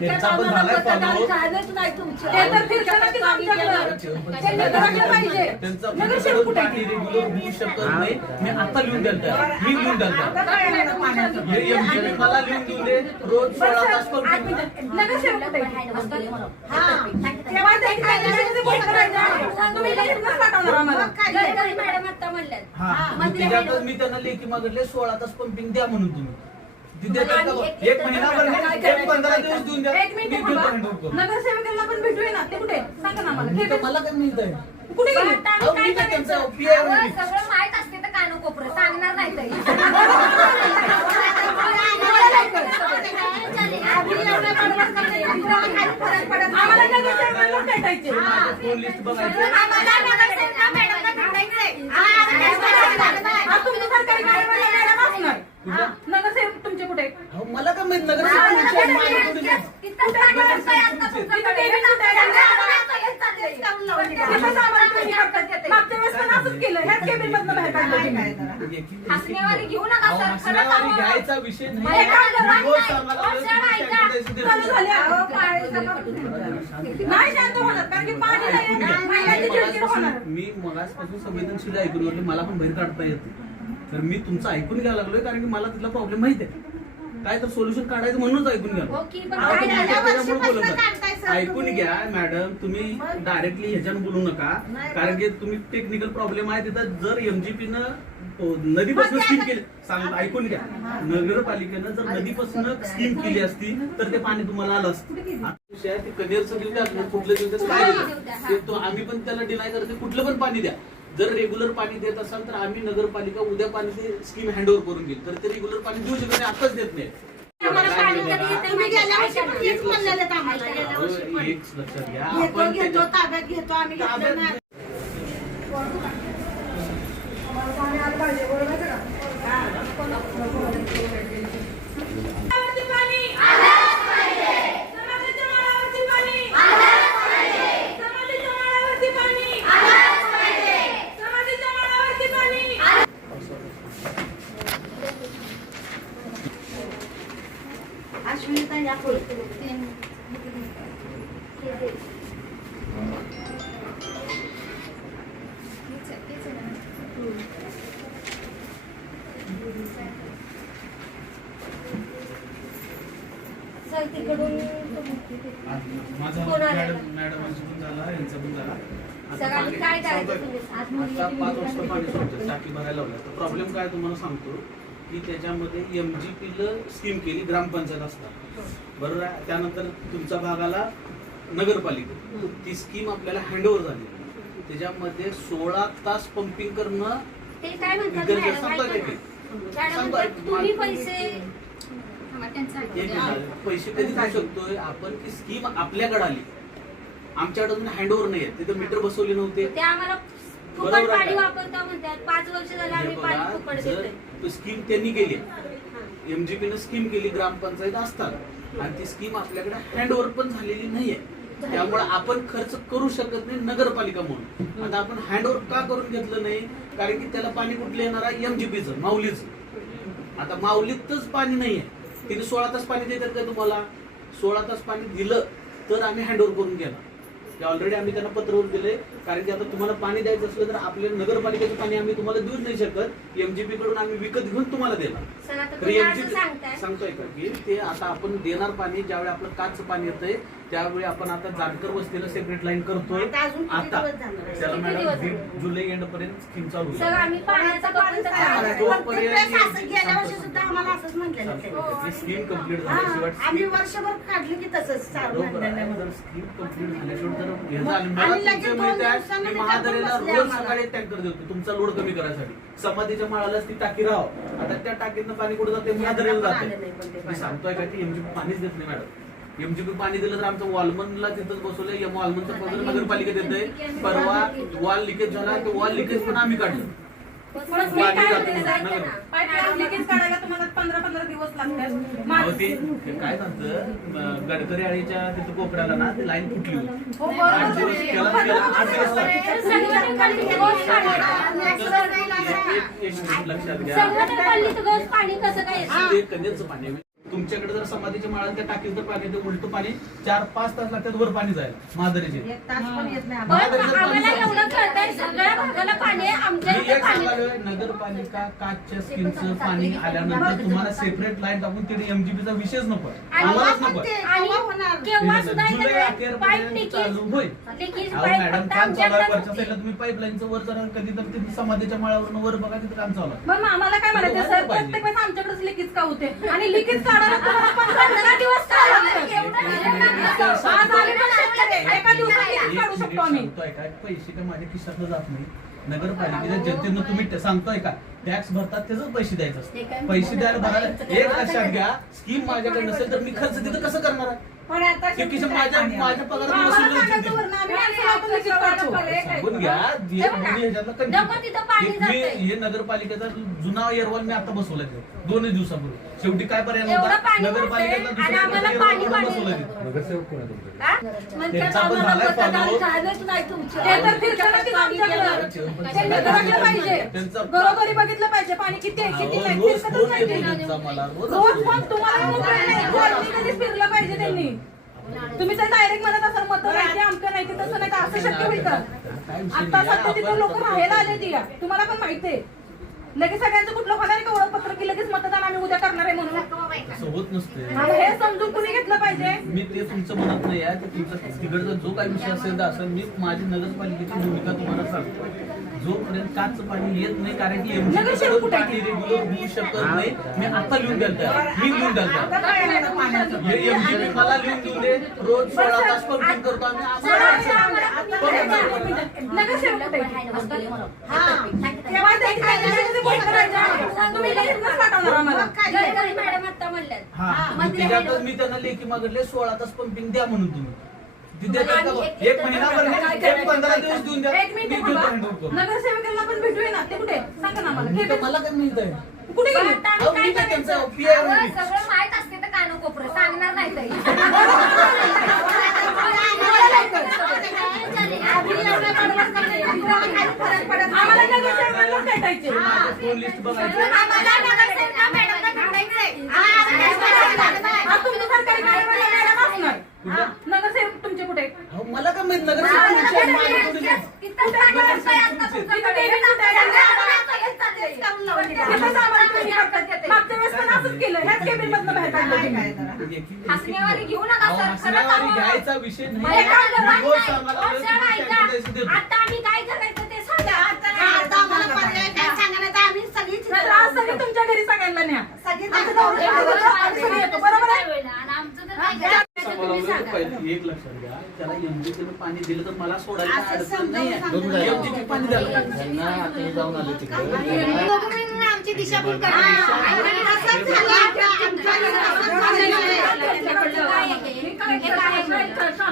त्यांचा पण झालाय फॉलो. त्यांचं पाणी रेग्युलर होऊ शकत नाही. मी आता लिहून द्याल मी लिहून द्याल एमजीपी मला लिहून देऊ दे. रोज 16 तास त्याच्यातच मी त्यांना लेखी मागितले 16 तास पंपिंग द्या म्हणून तुम्ही. एक महिनाभर 15 दिवस देऊन द्या. नगरसेवकांना पण भेटूया ना. ते कुठे सांगा ना मला. मला काय मिळतंय कुठे गेले? सगळं माहित असते तर कानो कोपरं सांगणार नाही तरी. आम्हाला नगरसेवकांना भेटायचे. लिस्ट बघायचं. तुमचं सरकारी मॅडम असणार. नगरसेवक तुमचे कुठे? मला काय माहित नगरसेवक घ्यायचा विषय नाही. मी मगासपासून संवेदनशील ऐकून मला पण बाहेर काढता येते. तर मी तुमचं ऐकून घ्यायला लागलोय कारण की मला तिथला प्रॉब्लेम माहिती आहे. काय तर सोल्युशन काढायचं म्हणूनच ऐकून घ्या. ऐकून घ्या मॅडम. तुम्ही डायरेक्टली ह्याच्यानं बोलू नका कारण की तुम्ही टेक्निकल प्रॉब्लेम आहे तिथं. जर एमजीपीनं नदीपासून स्कीम केली सांग ऐकून घ्या. नगरपालिकेनं जर नदीपासून स्कीम केली असती तर ते पाणी तुम्हाला आलं असतं. ते कनेरचं देऊ द्या कुठलं देऊ द्या काय तो आम्ही पण त्याला डिनाय करते. कुठलं पण पाणी द्या. जर रेग्युलर पाणी देत असाल तर आम्ही नगरपालिका उद्या पाणी स्कीम हँडओव्हर करून घेईल. तर ते रेग्युलर पाणी देऊ शकत नाही. आताच देत नाही. एक लक्षात घ्या आपण मॅडमांचं पण झाला यांचं पण झाला. आता 5 वाजता पाणी सोडतं टाकी भरायला लावलं. प्रॉब्लेम काय तुम्हाला सांगतो की त्याच्यामध्ये एमजीपीला स्कीम केली ग्रामपंचायत असतात बरोबर आहे. त्यानंतर तुमच्या भागाला नगरपालिका ती स्कीम आपल्याला हँडओव्हर झाली. त्याच्यामध्ये 16 तास पंपिंग करणं पैसे कधी देऊ शकतोय आपण की स्कीम आपल्याकडे आली. आमच्याकडून हँडओव्हर नाही आहे. तिथे मीटर बसवले नव्हते. स्कीम त्यांनी केली. एमजीपीनं स्कीम केली ग्रामपंचायत असतात आणि ती स्कीम आपल्याकडे हँडओव्हर पण झालेली नाहीये. त्यामुळे आपण खर्च करू शकत नाही नगरपालिका म्हणून. आता आपण हँडओव्हर का करून घेतलं नाही कारण की त्याला पाणी कुठलं येणार आहे एमजीपीचं माऊलीचं. आता माऊलीतच पाणी नाहीये. तिने 16 तास पाणी देतात का तुम्हाला? 16 तास पाणी दिलं तर आम्ही हँडओव्हर करून घेणार. ऑलरेडी आम्ही त्यांना पत्रवर दिले कारण की आता तुम्हाला पाणी द्यायचं असलं तर आपल्या नगरपालिकेचं पाणी आम्ही तुम्हाला देऊच नाही शकत. एमजीपी कडून आम्ही विकत घेऊन तुम्हाला देणार. सांगतोय का की ते आता आपण देणार पाणी ज्यावेळी आपलं काचचं पाणी येतंय त्यावेळी आपण आता जानकर वस्तीला सेपरेट लाईन करतोय. आता त्याला मॅडम जुलै एंड पर्यंत स्कीम चालू होईल. स्कीम कम्प्लीट झाल्याशिवाय आम्ही वर्षभर काढली की तसंच स्कीम कम्प्लीट झाल्याशिवाय महादरेला रोज सकाळी टँकर देतो तुमचा लोड कमी करायसाठी. समाधीच्या माळालाच ती टाकी राहाव. आता त्या टाकीतनं पाणी कुठे जाते? महादरेला जाते. मी सांगतोय का की एमजीपी पाणीच देत नाही मॅडम. एमजीपी पाणी दिलं तर आमचं वॉलमनला तिथंच बसवलंय. वॉलमनचं पगार नगरपालिका देतंय. परवा वॉल लिकेज झाला ते वॉल लिकेज पण आम्ही काढलं. काय सांगतं गडकरी आळीच्या तिथं कोपऱ्याला ना ते लाईन फुटली होती. 8 दिवस लक्षात घ्या. ते कनेरचं पाणी तुमच्याकडे जर समाधीच्या माळाला त्या टाकीत जर पाणी ते उलट पाणी 4-5 तास लागतात वर पाणी जायला महादरीचे. एक तास पण येत नाही पण आम्हाला. आम्हाला एवढं कळतंय सगळ्या भागाला पाणी आहे आमच्या मी इथे एक पाणी सांगालोय, नगरपालिका काचच्या स्कीमचं पाणी आल्यानंतर तुम्हाला सेपरेट लाईन टाकून तिथे एमजीपीचा विषयच नको आम्हालाच नको. आणि केव्हा सुद्धा जुलै इथे अखेर पाईप पर्यंत लिकेज चालू होईल. लिकेज अहो पाईप मॅडम फक्त काम चालू आहे वरच्या आमच्याकडे साईडला तुम्ही पाईपलाईनचं वर जरा कधी तर तिथे समाधीच्या माळावरून वर बघा तिथे काम चालू आहे. मग आम्हाला काय म्हणायचं सर, प्रत्येक वेळेस आमच्याकडेच लिकेज का होते आणि लिकेज काढायला तुम्हाला 15 दिवस का लागतात? आज आले ना शेतकरी, एका दिवसात लिकेज काढू शकतो आम्ही. सांगतोय का पैसे काय माझ्या खिशातलं जात नाही. नगरपालिकेच्या जनतेनं तुम्ही सांगतोय का टॅक्स भरतात त्याच पैसे द्यायचं असतं. पैसे द्यायला भरायला एक लक्षात घ्या, स्कीम माझ्याकडे नसेल तर मी खर्च तिथं कसं करणार आहे? पण आता ते किशन माझ्या पगारात आम्हाला वसूल सांगायचं होईल. वरनं आम्ही माणसं लावतो, लिकेज काढतो. सांगून घ्या जे हे बघा. दोन्ही ह्याच्यातलं नको तिथं पाणी confusion. मी जातंय. हे नगरपालिकेचा जुना एअरवॉल मी आता बसवलाय 2 दिवसापूर्वी. शेवटी काय पर्याय एवढं नव्हता पाणी नगरपालिकेचा भरतंय आणि आम्हाला दुसरा पाणी एअरवॉल पाणी बसवलाय तिथे. नगरसेवक कोण आहे तुमच्याकडे? हा? त्यांचा पण झालाय follow. ते तर फिरताना ते आमच्याकडं. त्यांनी बघितलं पाहिजे, घरोघरी बघितलं पाहिजे पाणी किती आहे किती नाही. रोज फिरतातच फोन नाही येतो ते. त्यांचा मला, रोज रोज असतो. पण तुम्हाला मोबाईल नाही, वरती कधीच फिरलं पाहिजे त्यांनी. तुम्ही तर डायरेक्ट म्हणत असाल मत नाही आमकं नाही ते तसं नाही तर असं शक्य होईल का? काय विषय आता नाही. सध्या तिथे आपण लोक फक्त- राहायला आले ती तुम्हाला पण माहिती आहे. लगेच सगळ्यांचं कुठलं होणार आहे का ओळखपत्र की लगेच मतदान आम्ही उद्या करणार आहे म्हणून? असं होत नसते. आता हे समजून कुणी घेतलं पाहिजे? मी ते तुमचं म्हणत नाही आहे, ते तुमचा तिकडचा जो काही विषय असेल तर असेल. मी माझी नगरपालिकेची भूमिका तुम्हाला सांगतो. जोपर्यंत काचचं पाणी येत नाही कारण की नगरसेवक कुठे आहे? पाणी रेग्युलर होऊ शकत नाही. मी आता लिहून द्याल मी लिहून द्याल आता काय येणार पाण्याचं? हे एमजीपी मला लिहून देऊ दे. रोज 16 तास पंपिंग करतो आम्ही. आम्हाला नगरसेवक कुठे आहे? हा. तेव्हा ते त्यांच्याशी बोल करायचं. तुम्ही लगेच नच पाठवणार आम्हाला. मॅडम आता म्हणल्यात हा, मग त्याच्यातच मी त्यांना लेखी मागितले 16 तास पंपिंग द्या म्हणून तुम्ही. ते देतात का? एक महिनाभर नाही, एक 15 दिवस देऊन द्या. एक मिनिट मी घेतो थांबा. handle करून. नगरसेवकांना पण भेटूया ना, ते कुठे आहेत? सांगा ना आम्हाला. मी तर मला काय माहित आहे? कुठे गेले? आता अहो, आम्ही मी काय तर त्यांचा करायचं? PI अहो, आहे. सगळं माहित असते तर कानोकोपरं सांगणार नाही तरी. आम्हाला नगरसेवकांनाच भेटायचे. माझं फोन लिस्ट बघायचं. आम्हाला नगरसेवका मॅडमला भेटायचंय. आज तुमचं सरकारी कार्यालय मॅडम असणार. कुठं? नगरसेवक तुमचे कुठे आहेत? अहो, मला काय माहित नगरसेवक तुमचे आहेत, माझे थोडी आहेत. इथं सांगणार नाही आता तुमच्याकडे. तिथं सामान तुम्ही करतात. मागच्या वेळेस पण असंच केलं. ह्याच केबिनमधनं बाहेर काढलं काय तुम्ही. जरा? हसण्यावारी घेऊ नका, अहो, सर. हसण्यावारी खरंच घ्यायचा विषय मग नाही. हे काय मी करणार रोज नाही. सांगायला अहो, लागलो, सर, तुम्ही ऐका. calculation देतो. आता आम्ही काय करायचं ते सांगा. आता आम्हाला पर्याय काय सांगायला तर आम्ही सगळीच नाहीतर आज सगळी तुमच्या घरी सगळ्यांना न्या. सगळीच आमचं नवरा बायकोचं आम्ही सगळे येतो. बरोबर आहे? आणि आमचं तर काय करायचं तुम्ही सांगा. पहिले एक लक्षात घ्या, त्याला एमजीपीनं पाणी दिलं तर मला सोडायला असं अडचण समजावून नाही सांगून आहे. एमजीपी पाणी द्यायला पाहिजे. त्यांना आता हे जाऊन आले तिकडे दोघं मिळून आमची दिशाभूल करा. असंच झालं आता आमच्या घरी असंच झालेलं आहे.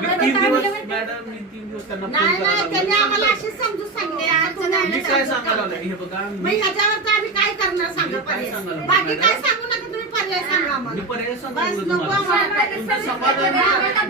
मी 3 दिवस मॅडम मी 3 दिवस त्यांना फोन नाही नाही त्यांनी करायला आम्हाला लागलो. अशीच समजून सांगितले मी काय सांगायला लागलो? हे बघा मग मी ह्याच्यावर तर आम्ही काय करणार सांगा मी काय पर्याय सांगायला बाकी लागलो, काय मॅडम? सांगू नका तुम्ही पर्याय सांगा मी आम्हाला पर्याय सांगतो बस नको तुम्हाला. आम्हाला. तुमचं समाधान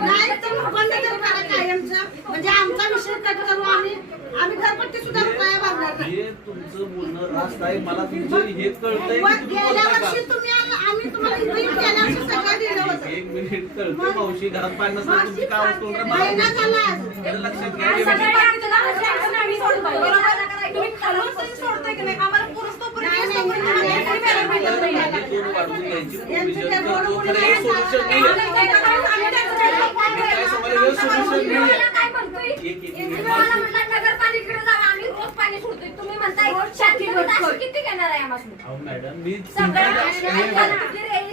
नाही तर मग बंद तर करा कायमचं म्हणजे आमचा विषय कट करू आम्ही घरपट्टी सुद्धा रुपया भरणार नाही हे तुमचं बोलणं रास्त आहे. मला तुमचं हे कळतंय की मग तुम्ही गेल्या बोलताय वर्षी का? तुम्ही आम्ही तुम्हाला इथे गेल्या वर्षी सगळं दिलं होतं एक मिनिट कळतंय मावशी, घरात पाणी नसलं तुमची काय वस्तू महिना झाला आज. लक्षात घ्या. सगळे एमजीपी बाकीचं आमचं आम्ही सोडतोय. बरोबर आहे? तुम्ही खालून सगळी सोडताय की नाही? आम्हाला पुरुष तोपर्यंत नाही, तोपर्यंत नाही, आम्ही नाही, काही नाही, भेटत नाही, नाही. पाणी थोडं वाढवून घ्यायची यांचं provision त्या करतो. रोडवर खरं हे solution नाही आहे. आम्ही काय करायचं? आम्ही त्याचं काय काय सांगायला हे solution नाही मला आहे. काय म्हणतोय? एक- तुम्ही मला म्हणला नगरपालिकेकडे जावा, आम्ही रोज पाणी सोडतोय. तुम्ही म्हणताय शेतकरी ताशी किती घेणार आहे आम्हाला? अहो मॅडम मी सगळं तुमच्या- ऐका ना.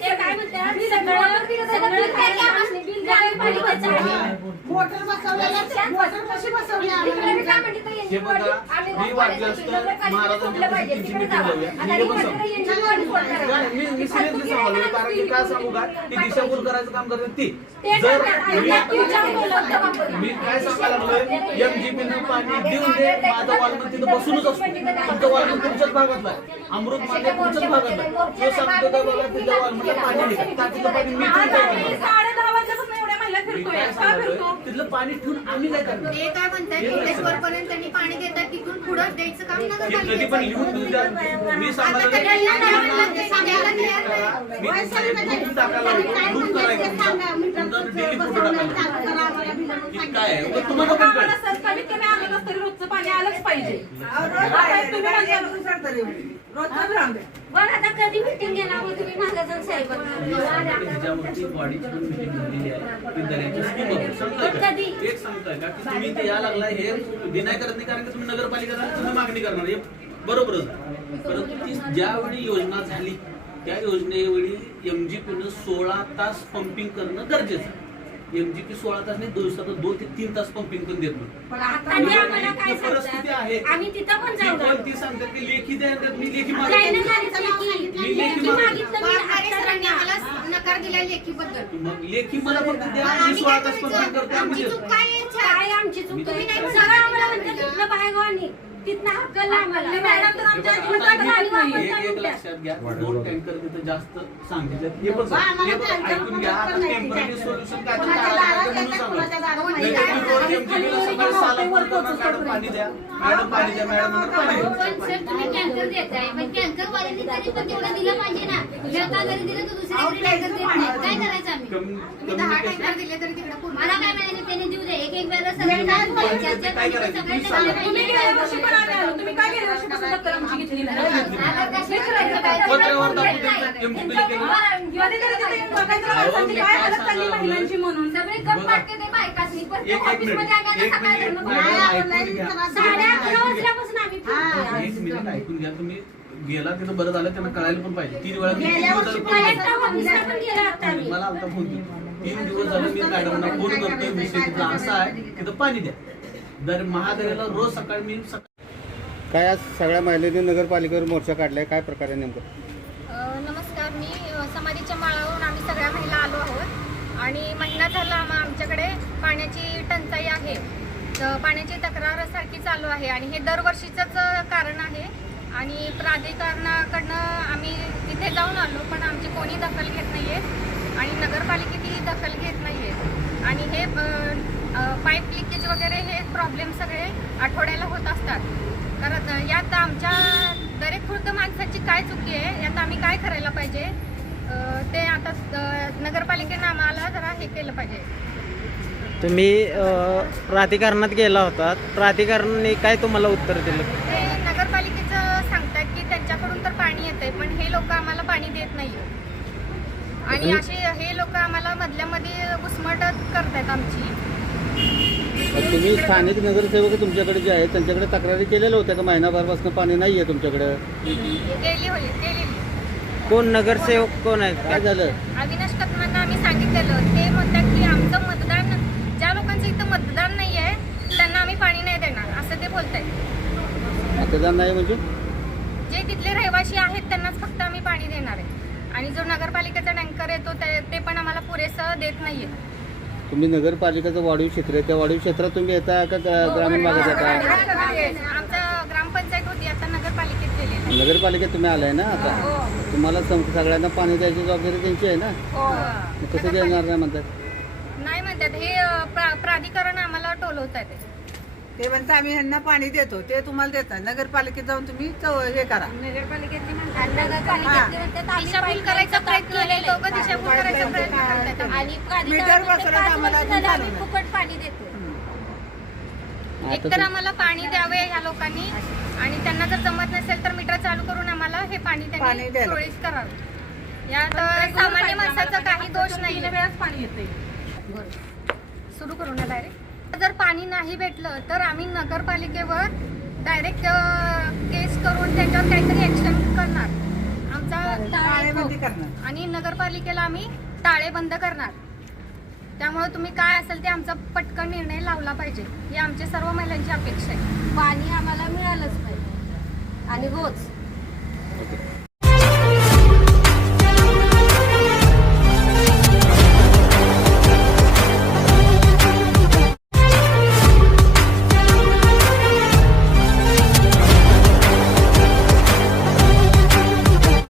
हे काय म्हणतात? सगळं बिल द्या आम्हाला. बिल द्या पालिकेचं आहे. मोटर बसवलेलं मोटर कशी बसवली इकडे मी आम्ही काय म्हणते, तर हे engine बघा, body, आम्ही मी रोज वाटलं पाणी असतं सोडतोय. नगरपालिकेने महाराजांच्या सोडलं पाहिजे. पासून तिकडे meeting जावा. लावूया. आता हे पण इकडे engine body सोडणार आहे. मी सिरियसली सांगालो कारण की काय सांगू का ती दिशाभूल करायचं काम करते ती ते जर करतात. मी- आता तुमच्या मुलाचं वापर. मी काय सांगायला लागलोय एमजीपीनं पाणी देऊन दे माझा वालमन तिथं बसूनच असतो तुमचं वालमन तुमच्याच भागातला आहे अमृत मान्य तुमच्याच भागातला आहे तो सांगतो का बघा तिथल्या वालमनला पाणी नाही का तिथलं पाणी मी आज तुमच्या आम्ही 10:30 वाजल्यापासून एवढ्या महिला मी फिरतोय. काय का सांगतोय फिरतो? तिथलं पाणी ठेवून आम्ही काय करणार? ते काय म्हणतात कोटेश्वरपर्यंत त्यांनी पाणी देतात, तिथून पुढं द्यायचं काम हे कधी पण नगरपालिकेचं. लिहून देऊ द्या. मी सांगायला आता लागलो, त्यांनी तुम्हाला सांगितलं ते सांगायला तयार नाही. मी तुम्हाला एक ग्रुप टाकायला लागलो, ग्रुप करायचं तुमचा डेली फोटो टाकायला की काय आहे उगाच तुम्हाला पण आम्हाला कळेल. सर कमीत कमी आलं नसतं तरी रोजचं पाणी आलंच पाहिजे. आता तुम्ही म्हणता- बरं आता कधी मिटिंग घेणार मग तुम्ही महाराजांना साहेबांना? ह्याच्यावरती बॉडीची पण मीटिंग झालेली आहे विद्यालयाची स्कीम सांगताय का? कधी? एक सांगताय का की तुम्ही इथे या लागलाय हे डिनाय करत नाही कारण की तुम्ही नगरपालिका तुम्ही मागणी करणार हे बरोबरच आहे. परंतु ती ज्यावेळी योजना झाली त्या योजनेवेळी एमजीपीनं 16 तास पंपिंग करणं गरजेचं आहे. एमजीपी 16 तास नाही, दिवसात 2 ते 3 तास पंपिंग पण देत नाही. पण आता ते आम्हाला काय परिस्थिती आहे सांगतात? आम्ही तिथं पण जाऊ पण ती सांगतात की लेखी द्या मी लेखी त्यांनी मागतो. सांगितलं की मी लेखी लेखी मागितलं मी कारखाने आता सरांनी आम्हाला आम्हाला नकार दिला लेखीबद्दल. मग लेखी मला पण द्या मी आम्ही 16 काय तास पंपिंग करतो करायचं? आम्ही आमची देतो. चूक काय आहे? काय आमची चूक तुम्ही आहे? नाही सगळं आम्हाला म्हणतात तिथनं बाहेर तिथनं हक्कल आम्हाला. मॅडम तर आमच्या अजिबात आता राहत नाही. एक लक्षात घ्या 2 टँकर तिथे जास्त सांगितले हे पण ऐकून घ्या आता टेम्पररी सोल्युशन काय तर काढायचं म्हणून सांगा. नाही तर तुम्ही रोज एमजीपीला सकाळी 6 ला फोन करणार, मॅडम पाणी द्या मॅडम पाणी द्या मॅडम म्हणून पाणी द्या. पण सर तुम्ही टँकर देताय पण टँकर वाल्यांनी तरी पण तेवढं दिलं पाहिजे ना. एका घरी दिलं तर दुसरीकडे टँकर देत नाही. काय करायचं आम्ही? तुम्ही 10 टँकर दिले तरी तिकडे पूर्ण. मला काय म्हणायचं त्याने देऊ दे. एक वेळेला सगळे काय करायचं? तुम्ही सांगा. तुम्ही गेल्या वर्षी पण आले आलो. तुम्ही काय गेल्या वर्षीपासून दप्तर आमची घेतली नाही? पत्रावर दाखवून द्या एमजीपीला केलं. किंवा ते जरा तिथे येऊन बघायचं ना माणसांची काय हालत चालली महिलांची म्हणून. सगळे गप पाटके ते बायकासनी. प्रत्येक एक ऑफिसमध्ये आम्ही मिनिट आता सकाळी मॅडम धरणं ऐकून घ्या 11:30 वाजल्यापासून आम्ही फिरतोय. एक मिनिट ऐकून घ्या तुम्ही गेला तिथं बरं झालं त्यांना कळायला पण पाहिजे 3 वेळा मी 3 गेल्या दिवस वर्षी झालं phone कलेक्टर ऑफिसला पण गेला होता करतोय. आम्ही. मला आता फोन केला 3 दिवस झाले मी मॅडमना फोन करतोय विषय तिथं असा आहे तिथं पाणी द्या. दर महादरेला रोज सकाळी मी काय आज सगळ्या महिलांनी नगरपालिकेवर मोर्चा काढलाय, काय प्रकारे नेमकं? नमस्कार, मी समाधीच्या माळावरून आम्ही सगळ्या महिला आलो आहोत आणि महिना झाला आमच्याकडे पाण्याची टंचाई आहे. तर पाण्याची तक्रार सारखी चालू आहे आणि हे दरवर्षीचंच कारण आहे आणि प्राधिकरणाकडनं आम्ही तिथे जाऊन आलो पण आमची कोणी दखल घेत नाही आहे आणि नगरपालिकेतही दखल घेत नाही आहे आणि हे पाईप लिकेज वगैरे हे प्रॉब्लेम सगळे आठवड्याला होत असतात. कारण यात आमच्या दरेक खुर्द माणसाची काय चुकी आहे, यात आम्ही काय करायला पाहिजे ते आता नगरपालिकेनं आम्हाला जरा हे केलं पाहिजे. तुम्ही प्राधिकरणात गेला होता, प्राधिकरणाने काय तुम्हाला उत्तर दिलं? ते नगरपालिकेचं सांगतात की त्यांच्याकडून तर पाणी येतंय पण हे लोक आम्हाला पाणी देत नाही आणि असे हे लोक आम्हाला मधल्यामध्ये घुसमटत करतात आमची. तुम्ही स्थानिक नगरसेवक तुमच्याकडे जे आहेत त्यांच्याकडे तक्रारी केलेल्या होत्या का महिनाभरपासून पाणी नाही आहे तुमच्याकडे? केलेली. कोण नगरसेवक कोण आहेत? काय झालं? अविनाश कदमांना आम्ही सांगितलेलं, ते म्हणतात की आमचं मतदान ज्या लोकांचं इथं मतदान नाही आहे त्यांना आम्ही पाणी नाही देणार असं ते बोलतायत. मतदान नाही म्हणजे? जे तिथले रहिवासी आहेत त्यांनाच फक्त आम्ही पाणी देणार आहे आणि जो नगरपालिकेचा टँकर येतो ते पण आम्हाला पुरेसं देत नाहीये. तुम्ही नगरपालिकेचं वाढीव क्षेत्र आहे, त्या वाढीव क्षेत्रात तुम्ही येता का ग्रामीण भागात येता? आमचं ग्रामपंचायत होती आता नगरपालिकेत गेलेली. नगरपालिकेत तुम्ही आलाय ना आता, तुम्हाला सगळ्यांना पाणी द्यायची जबाबदारी त्यांची आहे ना, मग कसं देणार नाही म्हणतात? नाही म्हणतात हे प्राधिकरण आम्हाला टोलवत आहे. ते म्हणतात आम्ही ह्यांना पाणी देतो ते तुम्हाला देतात, नगरपालिकेत जाऊन तुम्ही हे करा. नगरपालिकेतली म्हणतात नगरपालिकेतले म्हणतात आम्ही दिशाभूल करायचा प्रयत्न केले, लोक दिशाभूल करायचा प्रयत्न करतात. आणि मीटर बसवलं तर आम्हाला अजून आम्ही चालू नाही. फुकट पाणी देतो. एकतर आम्हाला पाणी द्यावे ह्या लोकांनी आणि त्यांना जर जमत नसेल तर मीटर चालू करून आम्हाला हे पाणी पाणी त्यांनी द्यायला. सुरळीत करावे. यात सामान्य माणसाचा काही दोष नाही. वेळाच पाणी येते. सुरू करू ना डायरेक्ट. जर पाणी नाही भेटलं तर आम्ही नगरपालिकेवर डायरेक्ट केस करून त्याच्यावर काहीतरी ऍक्शन करणार. आमचा टाळेबंदी करणार आणि नगरपालिकेला आम्ही टाळे बंद करणार. त्यामुळे तुम्ही काय असेल ते आमचा पटकन निर्णय लावला पाहिजे ही आमच्या सर्व महिलांची अपेक्षा आहे. पाणी आम्हाला मिळालंच पाहिजे आणि रोज.